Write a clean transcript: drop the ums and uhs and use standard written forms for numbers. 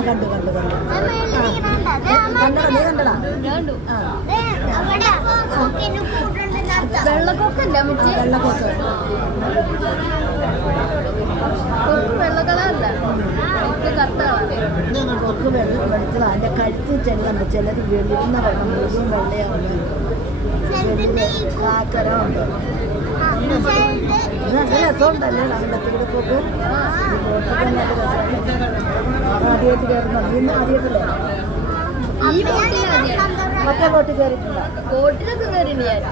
കണ്ടു കണ്ടു കണ്ടു വെള്ളക്കൊക്കല്ല വെള്ളക്കൊക്കെ വെള്ള കളറല്ല കറുത്ത കൊക്ക് വെളുത്തത് അതിന്റെ കഴുത്ത് ചെല്ലുണ്ട് ചിലത് വെളുന്ന വെള്ളം മുഴുവൻ വെള്ളയാവുന്നു കാക്കരമുണ്ട് നല്ല രസമുണ്ടല്ലേ വെള്ളത്തിലൂടെ പോക്ക് നല്ല രസമുണ്ട് ആദ്യമായിട്ട് കയറുന്നത് ഇന്ന് ആദ്യമായിട്ടല്ലേ മറ്റേ ബോട്ടിൽ കയറിയിട്ടുണ്ടോ ബോട്ടിലൊക്കെ കയറി ഞാൻ